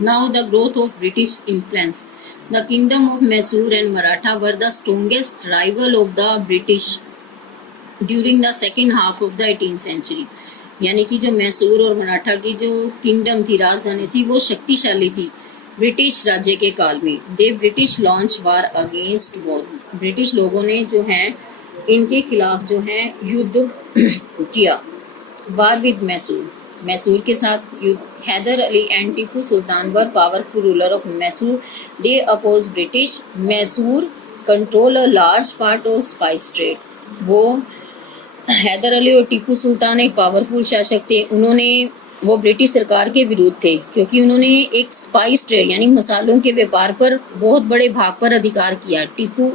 Now the growth of British influence. The kingdom of Mysore and Maratha were the strongest rival of the British during the second half of the 18th century. यानी कि जो मैसूर और मराठा की जो kingdom थी, राजधानी थी, वो शक्तिशाली थी ब्रिटिश राज्य के काल में। They British launch war against war. British लोगों ने जो है इनके खिलाफ जो है युद्ध किया। वार विद मैसूर, मैसूर के साथ युद्ध। Hyder Ali and Tipu Sultan were powerful ruler of Mysore. They oppose British. Mysore control a large part of spice trade. वो हैदर अली और टीपू सुल्तान एक पावरफुल शासक थे। वो ब्रिटिश सरकार के विरुद्ध थे क्योंकि उन्होंने एक स्पाइस ट्रेड यानी मसालों के व्यापार पर बहुत बड़े भाग पर अधिकार किया। Tipu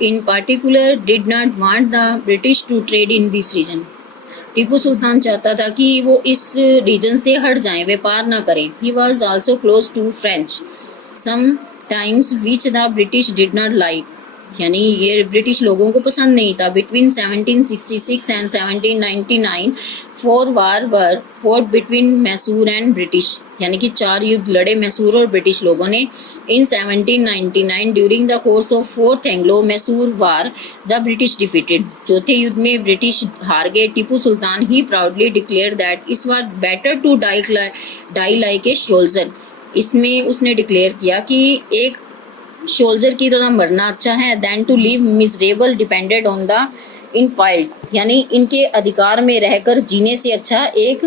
in particular did not want the British to trade in this region. Tipu Sultan चाहता था कि वो इस रीजन से हट जाएं, व्यापार ना करें। He was also close to French some times which the British did not like. यानी ये ब्रिटिश लोगों को पसंद नहीं था। Between 1766 and 1799 4 war were fought between Mysore and British. यानी कि 4 युद्ध लड़े मैसूर और ब्रिटिश लोगों ने। In 1799 during the course of 4th Anglo Mysore war the British defeated. चौथे युद्ध में ब्रिटिश हार गए। Tipu Sultan he proudly declare that is war better to die like a soldier. इसमें उसने डिक्लेयर किया कि एक सोल्जर की तरह मरना अच्छा है than to live miserable depended on the infidel. यानी इनके अधिकार में रहकर जीने से अच्छा एक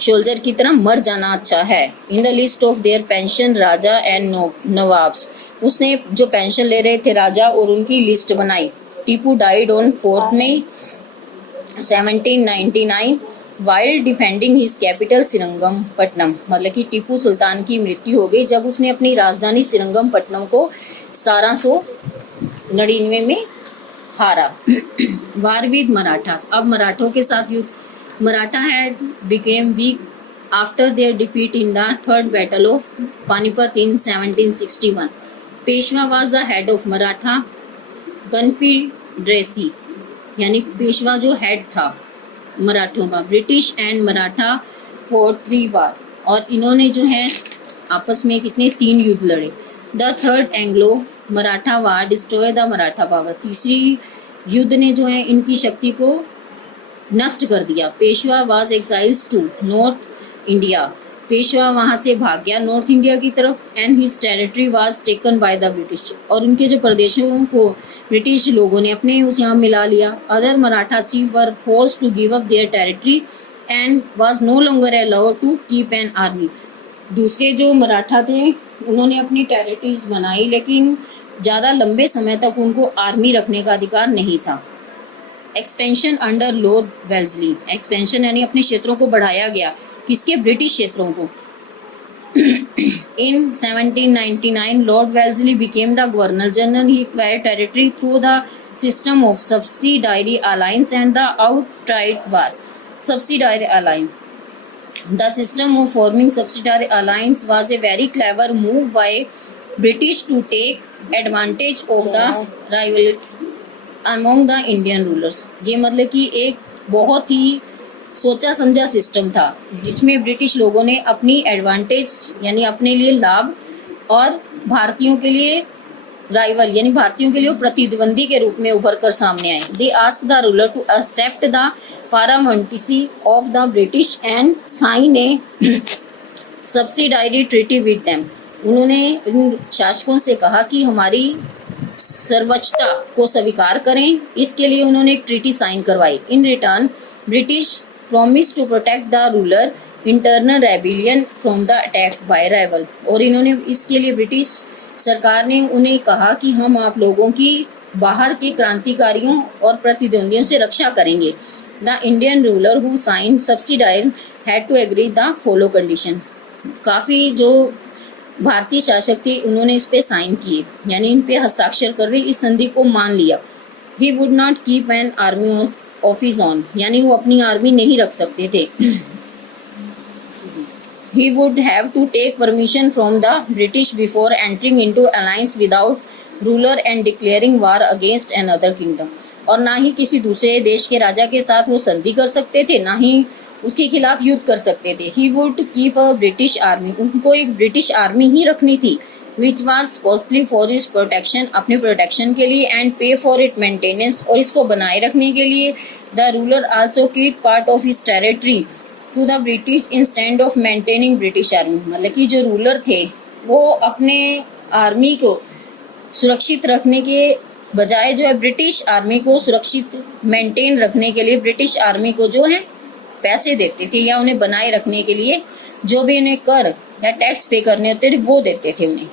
सोल्जर की तरह मर जाना अच्छा है। In the list of their pension Raja and nawabs. उसने जो पेंशन ले रहे थे राजा और उनकी लिस्ट बनाई। Tipu died on 4 May 1799 while defending his capital Srirangapatnam. मतलब कि टीपू सुल्तान की मृत्यु हो गई जब उसने अपनी राजधानी श्रीरंगपट्टनम को 1799 में हारा। वार विद मराठा। अब मराठों के साथ युद्ध। Maratha had became week after their defeat in the third battle of Panipat in 1761। Peshwa was the head of Maratha confederacy. यानी पेशवा जो हेड था मराठों का। ब्रिटिश एंड मराठा फॉर 3 वार। और इन्होंने जो है आपस में कितने 3 युद्ध लड़े। The third Anglo Maratha war destroy the Maratha power. तीसरी युद्ध ने जो है इनकी शक्ति को नष्ट कर दिया। Peshwa was exiled to north India. Peshwa वहां से भाग गया नॉर्थ इंडिया की तरफ। And his territory was taken by the British. और उनके जो प्रदेशों को ब्रिटिश लोगों ने अपने उस यहाँ मिला लिया। Other Maratha chief were forced to give up their territory and was no longer allowed to keep an army. दूसरे जो मराठा थे उन्होंने अपनी टेरिटरीज बनाई लेकिन ज़्यादा लंबे समय तक उनको आर्मी रखने का अधिकार नहीं था। Expansion under Lord Wellesley. Expansion यानी अपने क्षेत्रों को बढ़ाया गया। किसके? ब्रिटिश क्षेत्रों को। In 1799 Lord Wellesley became the Governor General. He acquired territory through the system of subsidiary alliance and the outright war. Subsidiary alliance. The system of forming subsidiary alliance was a very clever move by British to take advantage of the rivalry among the Indian rulers. ये मतलब कि एक बहुत ही सोचा समझा system था जिसमें British लोगों ने अपनी एडवांटेज यानी अपने लिए लाभ और भारतीयों के लिए राइवल यानी भारतीयों के लिए प्रतिद्वंदी के रूप में उभर कर सामने आए। They ask the ruler to accept the paramountcy of the British and sign a subsidiary treaty with them. उन्होंने इन शासकों से कहा कि हमारी सर्वोच्चता को स्वीकार करें। इसके लिए उन्होंने एक ट्रीटी साइन करवाई। In return British promised to protect the ruler internal rebellion from the attack by rival। और इन्होंने इसके लिए ब्रिटिश सरकार ने उन्हें कहा कि हम आप लोगों की बाहर के क्रांतिकारियों और प्रतिद्वंदियों से रक्षा करेंगे। The Indian ruler who sign subsidised had to agree the follow condition. काफ़ी जो भारतीय शासक थे उन्होंने इस पे साइन किए यानी इन पे हस्ताक्षर कर रही इस संधि को मान लिया। He would not keep an army of his own. यानी वो अपनी आर्मी नहीं रख सकते थे। He would have to take permission from the British before entering into alliance without ruler and declaring war against another kingdom। और ना ही किसी दूसरे देश के राजा के साथ वो संधि कर सकते थे, ना ही उसके खिलाफ युद्ध कर सकते थे। He would keep a British army, उनको एक ब्रिटिश आर्मी ही रखनी थी, which was costly for is protection, अपने प्रोटेक्शन के लिए, एंड पे फॉर इट मेंटेनेंस, और इसको बनाए रखने के लिए। The ruler also keep part of his territory to the British instead of maintaining British army, मतलब कि जो रूलर थे वो अपने आर्मी को सुरक्षित रखने के बजाय जो है ब्रिटिश आर्मी को सुरक्षित मेंटेन रखने के लिए ब्रिटिश आर्मी को जो है पैसे देते थे, या उन्हें बनाए रखने के लिए जो भी उन्हें कर या टैक्स पे करने होते थे वो देते थे उन्हें।